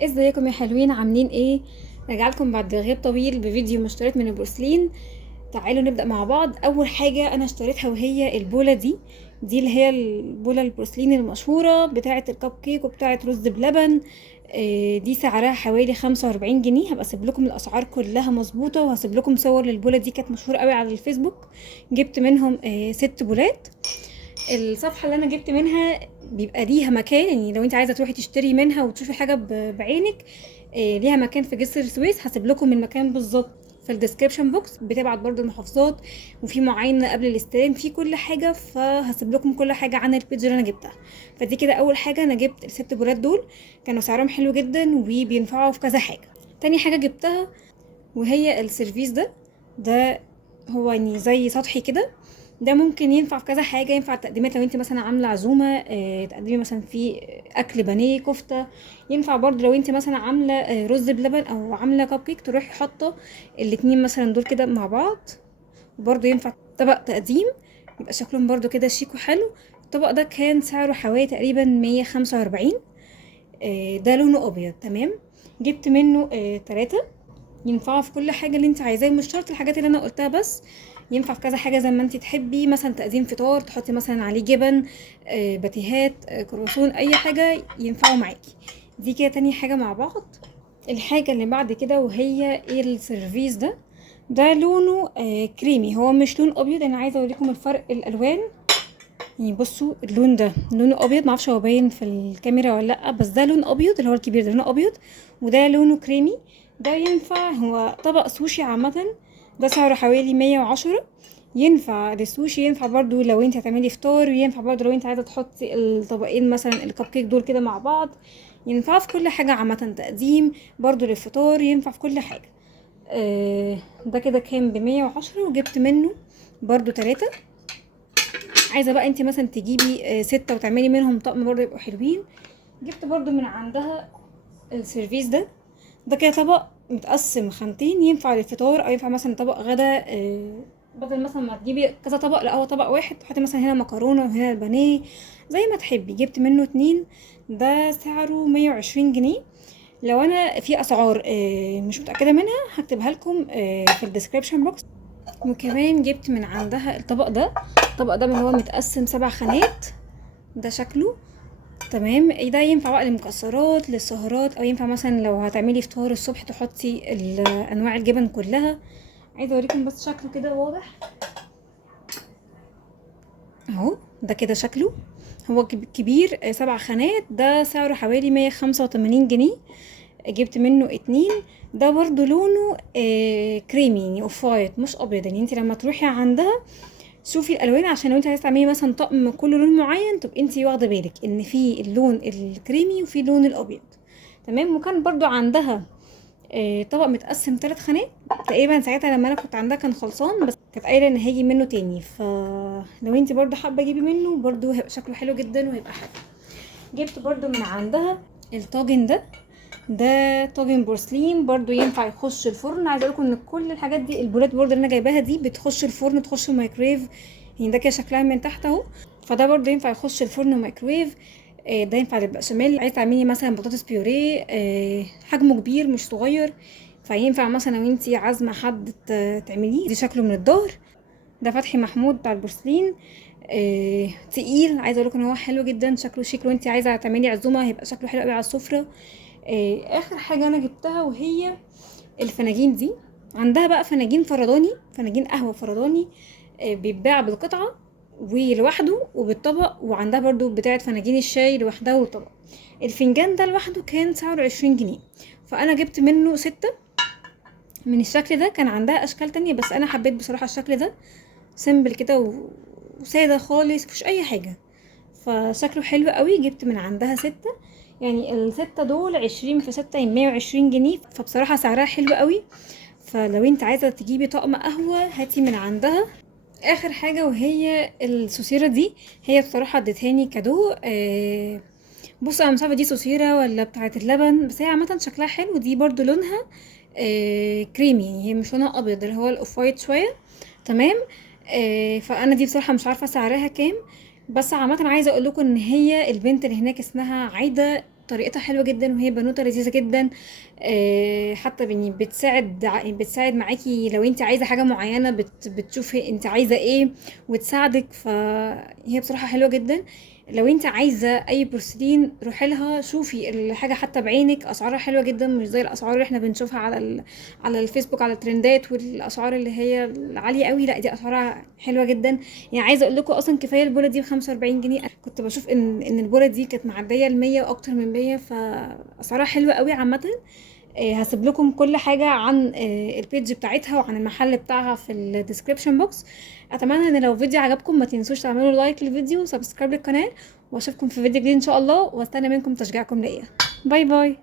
ازيكم يا حلوين، عاملين ايه؟ راجع لكم بعد غياب طويل بفيديو مشتريات من البورسلين. تعالوا نبدأ مع بعض. اول حاجة انا اشتريتها وهي البولة دي اللي هي البولة البورسلين المشهورة بتاعة الكب كيك وبتاعة رز بلبن. دي سعرها حوالي 45 جنيه. هبقى اسيب لكم الاسعار كلها مظبوطة، وهسيب لكم صور للبولة دي، كانت مشهورة قوي على الفيسبوك. جبت منهم 6 بولات. الصفحة اللي انا جبت منها بيبقى ليها مكان، يعني لو انت عايزة تروحي تشتري منها وتشوفي حاجة بعينك. ليها مكان في جسر السويس، هسيب لكم المكان بالظبط في الديسكريبشن بوكس. بتبعت برضو المحافظات، وفي معاينة قبل الاستلام في كل حاجة، فهسيب لكم كل حاجة عن البيج اللي انا جبتها. فدي كده اول حاجة، انا جبت ال6 بولات دول. كانوا سعرهم حلو جدا وبينفعوا في كذا حاجة. تاني حاجة جبتها وهي السيرفيس ده هو يعني زي سطحي كده. ده ممكن ينفع في كذا حاجه، ينفع التقديمات لو انت مثلا عامله عزومه، تقدمي مثلا في اكل بانيه كفته. ينفع برضه لو انت مثلا عامله رز بلبن او عامله كب كيك، تروحي حاطه الاتنين مثلا دول كده مع بعض. برضه ينفع طبق تقديم، يبقى شكلهم برضه كده شيك وحلو. الطبق ده كان سعره حوالي تقريبا 145. ده لونه ابيض. تمام. جبت منه 3. ينفعوا في كل حاجه اللي انت عايزاه، مش شرط الحاجات اللي انا قلتها بس. ينفع في كذا حاجه زي ما انت تحبي، مثلا تقديم فطار تحطي مثلا عليه جبن، باتيهات، كرواسون، اي حاجه ينفعوا معاكي. دي كده تاني حاجه مع بعض. الحاجه اللي بعد كده وهي ايه السيرفيس ده لونه كريمي، هو مش لون ابيض. انا عايزه اوريكم الفرق الالوان. يعني بصوا اللون ده لونه ابيض، معرفش هو باين في الكاميرا ولا لا، بس ده لون ابيض اللي هو الكبير ده لونه ابيض. وده لونه كريمي. ده ينفع، هو طبق سوشي عامه. ده سعره حوالي 110. ينفع للسوشي، ينفع برضو لو انت هتعملي فطار، وينفع برضو لو انت عايزه تحطي الطبقين مثلا الكب كيك دول كده مع بعض. ينفع في كل حاجه عامه، تقديم برضو للفطار، ينفع في كل حاجه. ده كده كان ب110، وجبت منه برضو 3. عايزه بقى انت مثلا تجيبي 6 وتعملي منهم طقم برضه يبقوا حلوين. جبت برضه من عندها السيرفيس ده كده طبق متقسم خانتين، ينفع للفطار او ينفع مثلا طبق غدا. بدل مثلا ما تجيبي كذا طبق، لا هو طبق واحد تحطي مثلا هنا مكرونه وهنا البانيه زي ما تحبي. جبت منه 2. ده سعره 120 جنيه. لو انا في اسعار مش متاكده منها، هكتبها لكم في الديسكريبشن بوكس. وكمان جبت من عندها الطبق ده اللي هو متقسم 7 خانات. ده شكله تمام. ده ينفع بقى للمكسرات للسهرات، او ينفع مثلا لو هتعملي فطار الصبح تحطي انواع الجبن كلها. عايزه اوريكم بس شكله كده واضح اهو. ده كده شكله هو كبير، 7 خانات. ده سعره حوالي 185 جنيه. جبت منه 2. ده برضو لونه كريمي، يعني اوف وايت مش ابيض. يعني انت لما تروحي عندها شوفي الالوان، عشان لو انت عايزه تعملي مثلا طقم كله لون معين، تبقي انت واخده بالك ان في اللون الكريمي وفي اللون الابيض. تمام. وكان برضو عندها طبق متقسم 3 خانات. تقريبا ساعتها لما انا كنت عندها كان خلصان، بس كانت قايله ان هيجي منه تاني، فلو انت برضو حابه تجيبي منه برضو هيبقى شكله حلو جدا وهيبقى حلو. جبت برضو من عندها الطاجن ده طاجن بورسلين، برضو ينفع يخش الفرن. عايزه اقولكم ان كل الحاجات دي، البولات برضو اللي انا جايباها دي بتخش الفرن، تخش الميكرويف. يعني ده كده شكلها من تحت اهو. فده برضو ينفع يخش الفرن وميكرويف. ده ينفع للبشاميل، عايزه تعملي مثلا بطاطس بيوريه حجمه كبير مش صغير. فينفع مثلا لو انتي عازمه حد تعمليه. دي شكله من الظهر. ده فتحي محمود بتاع البورسلين. تقيل. عايزه اقولك ان هو حلو جدا، شكله شيك. لو انت عايزه تعملي عزومه هيبقى شكله حلو قوي على السفره. اخر حاجه انا جبتها وهي الفناجين دي. عندها بقى فناجين فرداني، فناجين قهوه فرداني. بيتباع بالقطعه ولوحده وبالطبق. وعندها برضو بتاعه فناجين الشاي لوحدها والطبق. الفنجان ده لوحده كان سعره 20 جنيه. فانا جبت منه 6 من الشكل ده. كان عندها اشكال تانية بس انا حبيت بصراحه الشكل ده، سيمبل كده وساده خالص، مفيش اي حاجه. فشكله حلو قوي. جبت من عندها 6. يعني ال6 دول 20 في 6 يعني 120 جنيه. فبصراحة سعرها حلو قوي. فلو انت عايزة تجيبي طقم قهوة هاتي من عندها. اخر حاجة وهي السوسيرة دي. هي بصراحة ادتهاني كادو. بص انا مش عارفة دي سوسيرة ولا بتاعة اللبن، بس هي عامة شكلها حلو. دي برضو لونها كريمي، يعني هي مش لونها ابيض اللي هو الاوف وايت شوية. تمام. فانا دي بصراحه مش عارفه سعرها كام. بس عامه عايزه اقول لكم ان هي البنت اللي هناك اسمها عايده طريقتها حلوه جدا، وهي بنوته لذيذه جدا. حتى يعني بتساعد معاكي لو انت عايزه حاجه معينه، بتشوف انت عايزه ايه وتساعدك. فهي بصراحه حلوه جدا. لو انت عايزه اي بورسلين روحي لها، شوفي الحاجه حتى بعينك، اسعارها حلوه جدا، مش زي الاسعار اللي احنا بنشوفها على الفيسبوك، على الترندات، والاسعار اللي هي العاليه قوي. لا، دي اسعارها حلوه جدا. يعني عايزه اقول لكم اصلا كفايه البوله دي ب 45 جنيه. أنا كنت بشوف ان البوله دي كانت معديه ال 100 واكتر من 100، فاسعارها حلوه قوي عامه. هسيب لكم كل حاجه عن البيج بتاعتها وعن المحل بتاعها في الديسكريبشن بوكس. اتمنى ان لو الفيديو عجبكم ما تنسوش تعملوا لايك للفيديو وسبسكرايب للقناه، واشوفكم في فيديو جديد ان شاء الله، واستنى منكم تشجيعكم ليا. باي باي.